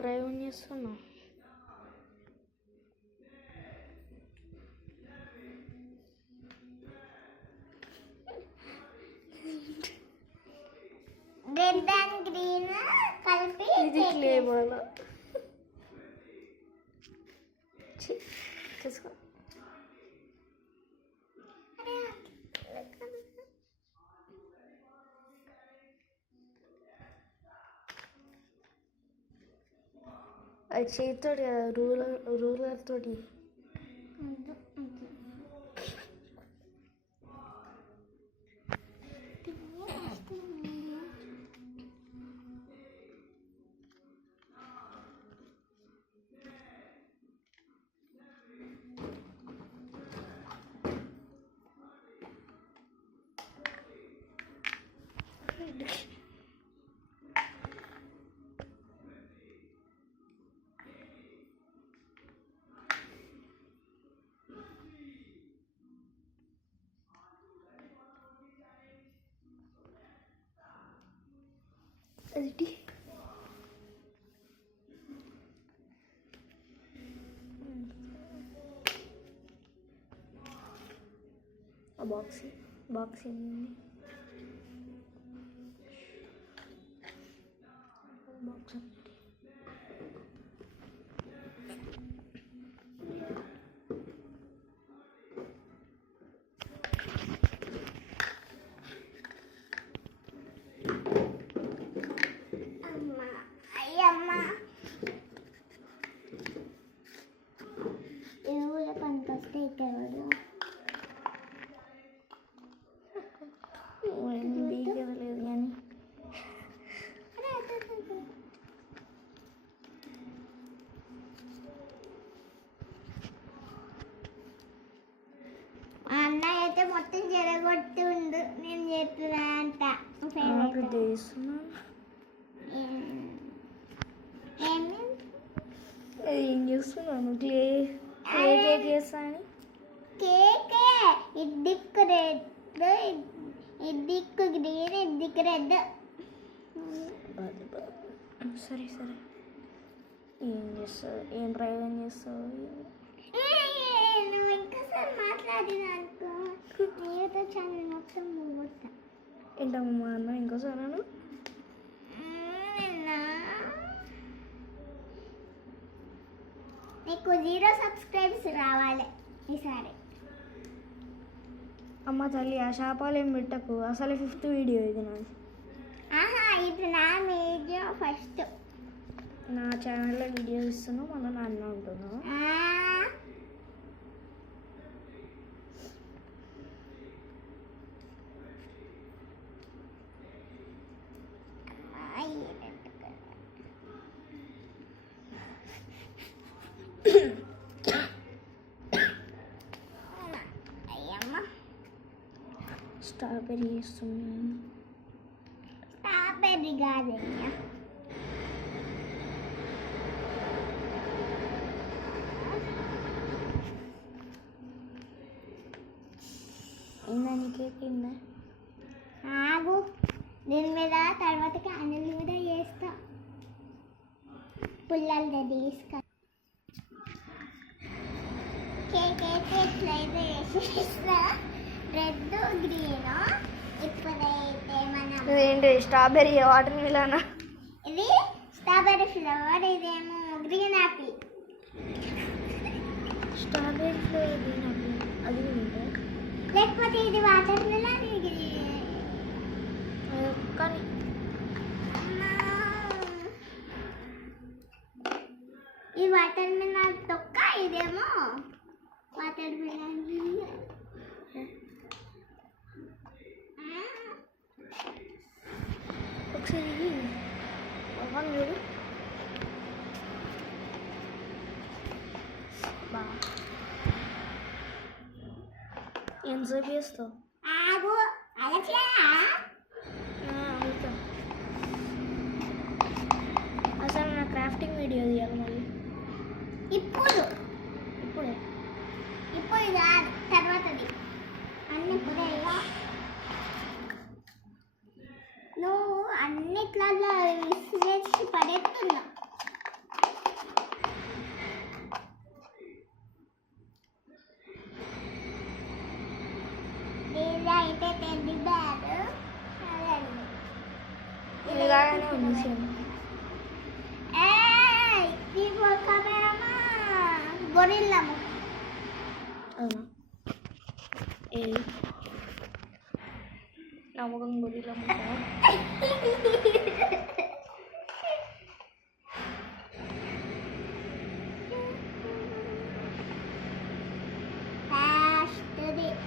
Driving చేస్తున్నావు? Red and green కలిపి ఇది క్లే బాల్. తీసుకో. అది చేతితోటి కదా, రూలర్ తోటి. అది బాక్సింగ్ బాక్స్ బీగలేదు కానీ అన్న అయితే మొత్తం జరగొట్టుండు. నేను చెప్తున్నా అంట ఏం చేస్తున్నాను? క్లే కేక్ చేస్తాను. కేకే ఇడ్డిక్కు రెడ్, ఇడ్డిక్కు గ్రీన్, ఇడ్డిక్కు రెడ్. సరే సరే. ఏం చేస్తావు? ఏం డ్రైవింగ్ చేస్తావు? నువ్వు ఇంకోసారి మాట్లాడినా అనుకో నీతో ఛానల్ మొత్తం పోతా. ఏంటమ్మా అన్న ఇంకోసారి అను. నీకు 0 సబ్స్క్రైబ్స్ రావాలి ఈసారి. అమ్మ తల్లి ఆ శాపాలు ఏం పెట్టకు. అసలు 5th వీడియో ఇది నాది. ఇది నా వీడియో ఫస్ట్. నా ఛానల్లో వీడియో ఇస్తున్నావు, మన నాన్న ఉంటున్నావు. స్ట్రాబెర్రీ చేస్తున్నాను. స్ట్రాబెర్రీ కాదయ్యా, ఇందా నీ కేక్ ఇందా. ఆగు, దీని మీద తర్వాత క్యాండిల్ కూడా చేస్తా. పుల్లలు తీసుకొని కేక్ అయితే ఎట్లయితే వేసేస్తా. Red green. ఇప్పుడైతే మనం ఏంటి స్ట్రాబెర్రీ వాటర్ మిలానా? ఇది స్ట్రాబెర్రీ ఫ్లేవర్, ఇదేమో green Apple. Strawberry flavour green Apple అది ఉంటే, లేకపోతే ఇది వాటర్ మిలన్. కానీ ఈ వాటర్ మిలన్ తొక్క, ఇదేమో వాటర్ మిలన్. ఒకసారి చూడు. ఎంతసేపు చేస్తావు? ఆగు, అలట్లా అసలు నా క్రాఫ్టింగ్ వీడియో తీయాలి మళ్ళీ. ఇప్పుడు ఇప్పుడే కాదు, తర్వాతది అన్ని ఇప్పుడే. నువ్వు అన్నిట్లలో విసిరేసి పడేస్తున్నావు. ఉంది సేమ్. గొరిల్లా అవునా? ఏది నా ముఖం గొరిలా ముఖమా?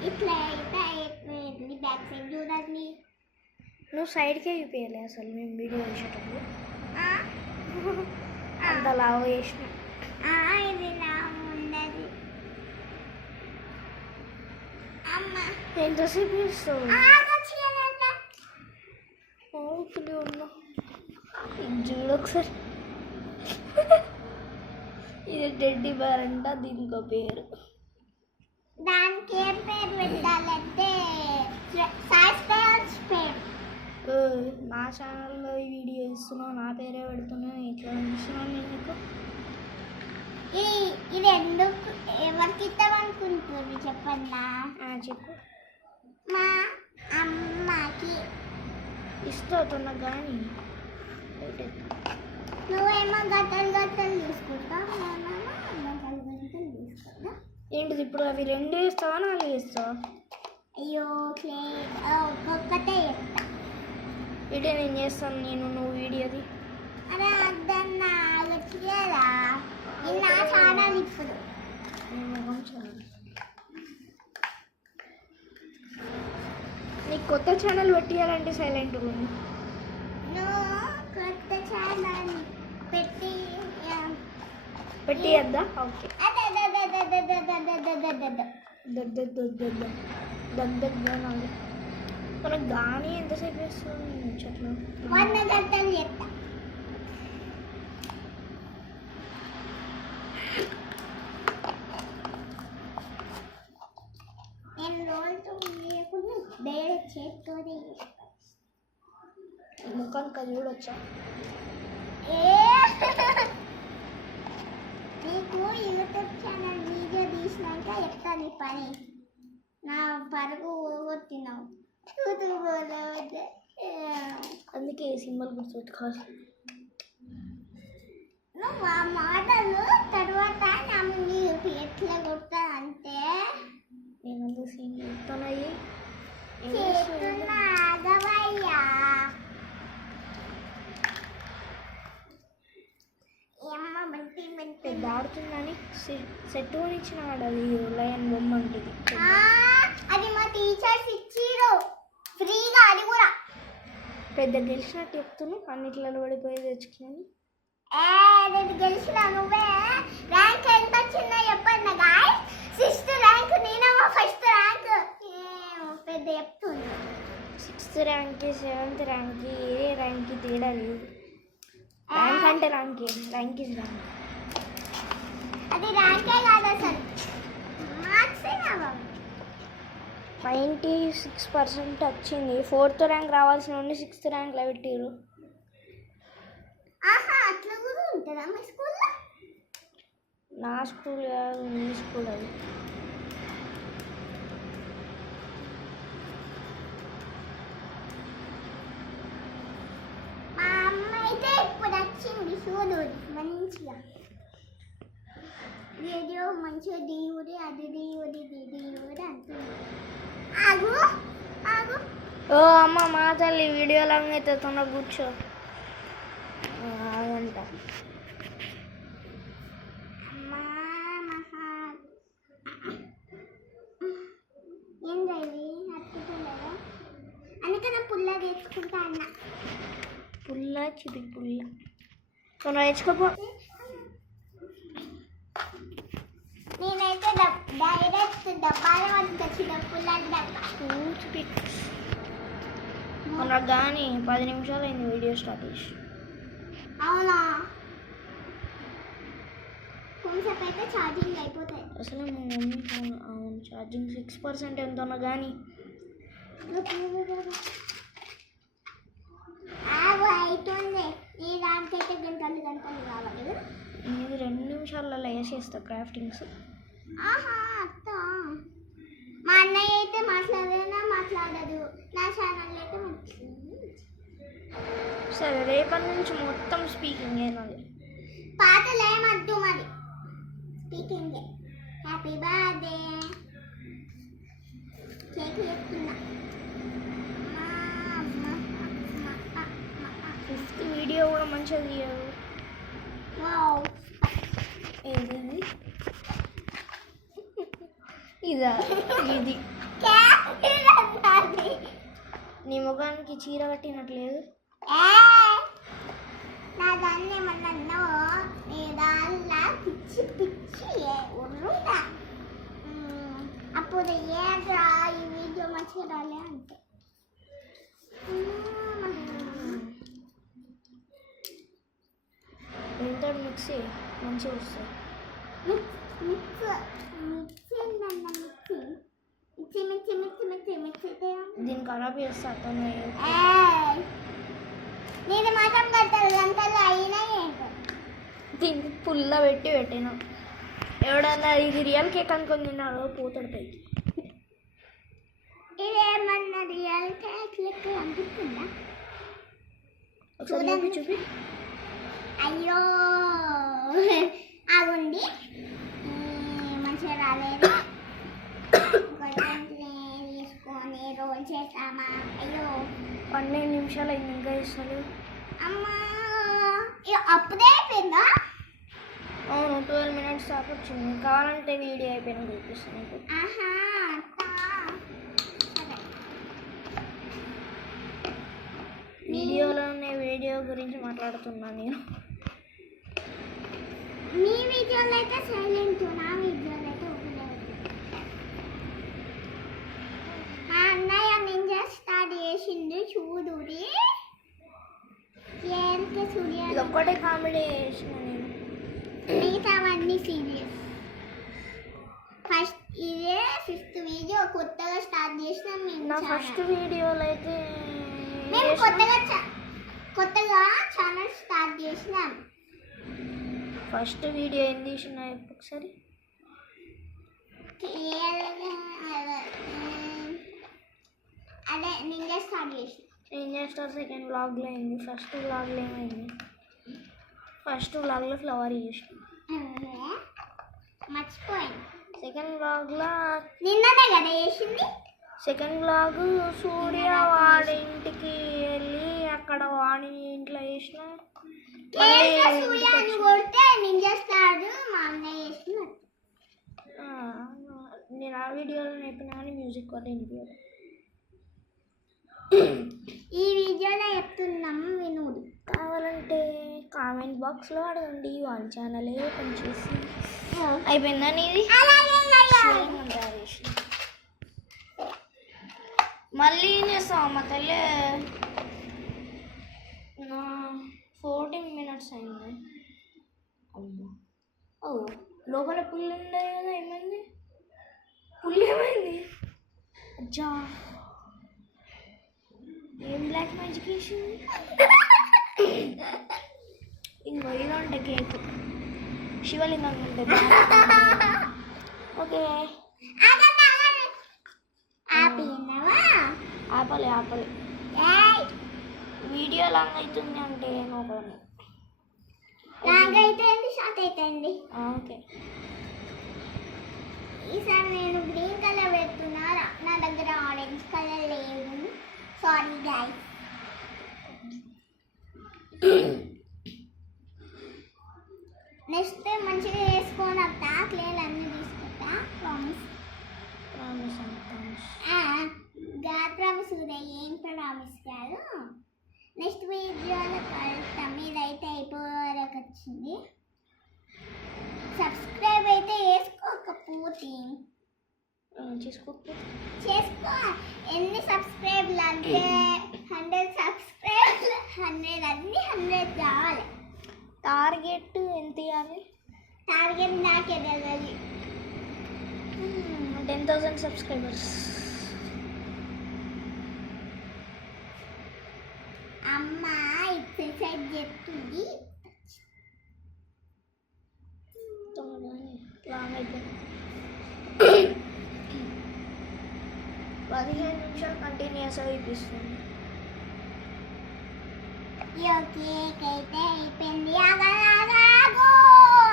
ఇట్లా అయితే అయిపోయింది. బ్యాక్ సైడ్ చూడండి. నువ్వు సైడ్కే చూపించాలి అసలు మేము వీడియో చేసేటప్పుడు. అంత లావు చేసిన. ఇది నా ఉండదు అమ్మ. ఎంతసేపు చేస్తావు? ఓకే ఉన్నా చూడు ఒకసారి. ఇది టెడ్డీ బేర్ అంట, దీనికో పేరు. దానికి ఏం పేరు పెట్టాలంటే పేరు. నా ఛానల్లో ఈ వీడియో ఇస్తున్నావు, నా పేరే పెడుతున్నాను. ఇట్లా అనిపిస్తున్నాను నేను నీకు. ఇది ఎందుకు ఎవరికి ఇద్దాం అనుకుంటుంది చెప్పన్నా? చెప్పు. మా అమ్మకి ఇస్తావు కానీ నువ్వేమో గట్టలు గట్టలు తీసుకుంటావు, గట్టలు గట్టలు తీసుకుంటా. ఏంటిది ఇప్పుడు? అవి 2 వేస్తావా 4 వేస్తావా? అయ్యో ఒక్కొక్కటే చెప్తా. వీడియో నేను చేస్తాను, నువ్వు వీడియోది. అరే అద్దన్న వచ్చేదా నా ఛానల్ ఇప్పుడు. నీకు కొత్త ఛానల్ పెట్టియాలంటే సైలెంట్ ఉంది. నువ్వు కొత్త ఛానల్ పెట్టియద్దా? ఓకే. మనకు కానీ ఎంతసేపు వేస్తుంది చెట్లు? 100 గంటలు చెప్తా. నేను రోజు లేకుండా వేరే చేతితోనే ముఖానికి అది కూడా వచ్చా. నీకు యూట్యూబ్ ఛానల్ వీడియో తీసినాక చెప్తా నీ పని. నా పరుగు పోగొట్టినావు. అందుకే సింబల్ గుర్తుపెట్టుకోవాలి. నువ్వు ఆ మాటలు తర్వాత నా ముందు ఎట్లా కొడతా అంటే నేను అందుకు సీన్ చెప్తానయ్యి ఆగవయ్యా. పెద్ద ఆడుతుందని సెట్ కొని ఇచ్చినాడు. అది లయన్ బొమ్మ ఉంటుంది. అది మా టీచర్స్ ఇచ్చిరు ఫ్రీగా. అది కూడా పెద్ద గెలిచినట్టు చెప్తున్నావు. అన్నిట్లలో పడిపోయి తెచ్చుకుని నేను గెలిచిన. నువ్వే ర్యాంక్ ఎంత వచ్చిందో చెప్పండి గాయ్. 6th ర్యాంక్, నేనేమో 1st ర్యాంక్. పెద్ద చెప్తుంది. 6th ర్యాంక్కి 7th ర్యాంక్కి ఏ ర్యాంక్కి తేడా లేదు. ర్యాంక్ అంటే ర్యాంక్ ఇస్ ర్యాంక్. అది ర్యాంకే కాదు అసలు, మార్క్సే కావాలి. 96% వచ్చింది. 4th ర్యాంక్ రావాల్సిన 6th ర్యాంక్లో పెట్టారు. ఆహా, అట్లా కూడా ఉంటుందా మీ స్కూల్లో? నా స్కూల్ కాదు, మీ స్కూల్ అది. మా అమ్మ అయితే ఇప్పుడు వచ్చింది చూడు మంచిగా. వీడియో మంచిగా దీవుడి అది దీవుడి దీవుడి అంటుంది. ఆగు ఆగు. ఓ అమ్మ మా తల్లి వీడియో లాగా అయితే తొందర కూర్చో. అదంట ఏంటి అట్టుకోలేదా? అందుకని పుల్ల తెచ్చుకుంటా అన్న. పుల్ల చిటి పుల్ల తొందర తెచ్చుకోపో. నేనైతే డైరెక్ట్ డబ్బాలో పట్టుకొచ్చిన పుల్ల డబ్బా. మొన్న కానీ 10 నిమిషాలు అయింది వీడియో స్టార్ట్ చేసి. అవునా? కొంచెం అయితే ఛార్జింగ్ అయిపోతాయి. అసలు మా మమ్మీ ఫోన్ అవును ఛార్జింగ్ 6% ఎంత ఉన్నా కానీ అవుతుంది. ఈ దానికైతే గంటలు గంటలు కావాలి కదా. ఇది 2 నిమిషాలలో వేసేస్తా క్రాఫ్టింగ్స్. ఆహా అత్త, మా అన్నయ్య అయితే మాట్లాడదు. నా ఛానల్ అయితే మంచిది. సరే రేపటి నుంచి మొత్తం స్పీకింగ్ ఏనాలి. పాటలు ఏమద్దు మరి, స్పీకింగ్. హ్యాపీ బర్త్డే కేక్ చేస్తున్నా. ఫిఫ్త్ వీడియో కూడా మంచిగా తీయరు. వావ్, ఏది ఇదా? ఇది నీ ముఖానికి చీర కట్టినట్లేదు. నా దాన్ని ఏమన్నా నీ దానిలా పిచ్చి పిచ్చి ఉర్రుదా. అప్పుడు ఏడ్రా ఈ వీడియో మంచిగా రాలే అంటే ఎంత మిక్సీ మంచిగా వస్తుంది. దీన్ని ఖరాబ్ చేస్తా అతను. నేను మాత్రం కట్టాలి గంటలు అయినాయి. దీనికి పుల్ల పెట్టి పెట్టినా. ఎవడన్నా ఇది రియల్ కేక్ అనుకొని తిన్నాడో పోతాడు పైకి. ఇదేమన్నా రియల్ కేక్ లెక్క అనిపిస్తుందా? చూడండి చూపి. అయ్యో ఆగుండి, మంచిగా రాలేదు. తీసుకొని రోల్ చేస్తామా? అయ్యో 12 నిమిషాలు అయింది ఇంకా ఇస్తారు. అమ్మా అప్పుడే అయిపోయిందా? అవును 12 minutes దాకా వచ్చింది. కావాలంటే వీడియో అయిపోయినా చూపిస్తాను నీకు. వీడియోలోనే వీడియో గురించి మాట్లాడుతున్నా నేను. మీ వీడియోలో అయితే సైలెంట్, నా వీడియోలో అయితే ఒకటే. మా అన్నయ్య నింజా స్టార్ట్ చేసింది చూడురి. ఏంటి సూర్య ఇది ఒక్కటే కామెడీ చేసిన నేను. మిగతావన్నీ సీరియస్. ఫస్ట్ ఇదే 5th వీడియో కొత్తగా స్టార్ట్ చేసినాం మేము. నా ఫస్ట్ వీడియోలో అయితే మేము కొత్తగా ఛానల్ స్టార్ట్ చేసినాం. ఫస్ట్ వీడియో ఏం తీసిన ఒకసారి? అదే నింజా స్టార్ట్ చేసిన. నింజా స్టార్ సెకండ్ వ్లాగ్లో అయింది. ఫస్ట్ వ్లాగ్లో ఏమైంది? ఫస్ట్ వ్లాగ్లో ఫ్లవర్ చేసిన. మర్చిపోయాను. సెకండ్ వ్లాగ్లో నిన్ననే కదా చేసింది. సెకండ్ వ్లాగ్ సూర్య వాడి ఇంటికి వెళ్ళి అక్కడ వాడి ఇంట్లో చేసిన. సూర్య అని కొడితే నింజా స్టార్ మా అన్నయ్య చేసిన. నేను ఆ వీడియోలో చెప్పినా కానీ మ్యూజిక్ వల్ల వినిపించారు. ఈ వీడియోలో చెప్తున్నాము వినోడు. కావాలంటే కామెంట్ బాక్స్లో అడగండి. వాళ్ళ ఛానలే పనిచేసి అయిపోయిందా నీది? మళ్ళీ చేస్తావు మా తల్లి. 14 minutes అయింది. అమ్మా ఓ లోపల పుల్లు ఉండే కదా, ఏమైంది? పుల్లు ఏమైంది? అచ్చా ఏం బ్లాక్ మ్యాజిక్ వేసింది? ఇంకో ఇదంటే కేక్ శివలింగం ఉంటుంది. ఓకే ఆపలే ఆపలే. వీడియో లాంగ్ అవుతుంది అంటే నోకను లాంగ్ అయితే షార్ట్ అవుతుంది. ఓకే ఈసారి నేను గ్రీన్ కలర్ పెడుతున్నా. నా దగ్గర ఆరెంజ్ కలర్ లేదు. Sorry guys. నెక్స్ట్ మంచిగా వేసుకొని వస్తా. క్లేలు అన్నీ తీసుకుంటా. ప్రామిస్. ప్రామిస్ ఉదయ్, ఏం ప్రామిస్ కాదు. నెక్స్ట్ వీడియోలో కలుస్తాం. మీదైతే అయిపోవరకు వచ్చింది. సబ్స్క్రైబ్ అయితే చేసుకోకపోతే చేసుకో. ఎన్ని సబ్స్క్రైబ్లు అంటే 100 సబ్స్క్రైబ్లు. 100 అన్ని 100 కావాలి. టార్గెట్ ఎంత ఇవ్వాలి? టార్గెట్ నాకే తెలియదు. 10,000 సబ్స్క్రైబర్స్. అమ్మ ఎక్సర్సైజ్ చేస్తుంది. లాంగ్ అయిపోయింది. 15 నిమిషాలు కంటిన్యూస్గా ఇప్పిస్తుంది. ఈ కేక్ అయితే అయిపోయింది. ఆగు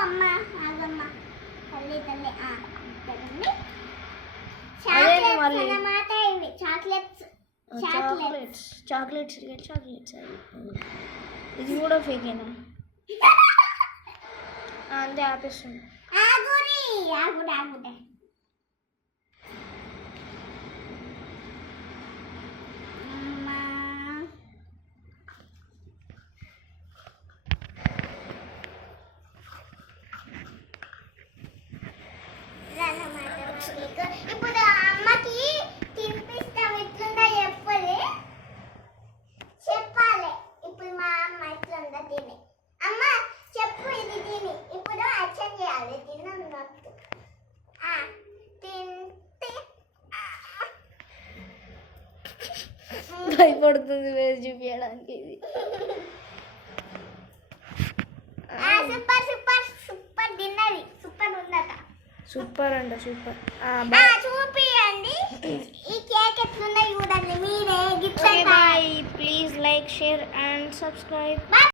అమ్మ, ఆగమ్మ, తల్లి తల్లి. ఇక్కడుంది అదేంటి మళ్ళీ? చాక్లెట్స్ అన్నమాట. ఇవి చాక్లెట్స్. చాక్లెట్స్ ఇది కూడా ఫేకేనా? అంతే ఆపేస్తుంది. ఆగుడే. ఇప్పుడు అమ్మకి తినిపిస్తాం. ఎట్లుందో చెప్పాలి. ఇప్పుడు మా అమ్మ ఎట్లుందో తిని. అమ్మ చెప్పు, ఇది తిని. ఇప్పుడు యాక్షన్ చేయాలి. తిన్నట్టు తింటే భయపడుతుంది వేసి చూపించడానికి. ఇది సూపర్ తిన్నది. సూపర్ ఉందట. సూపర్ అంట. సూపర్. చూపియండి ఈ కేక్ ఎట్లుందో చూడండి మీరే. Bye. Please like, share and subscribe.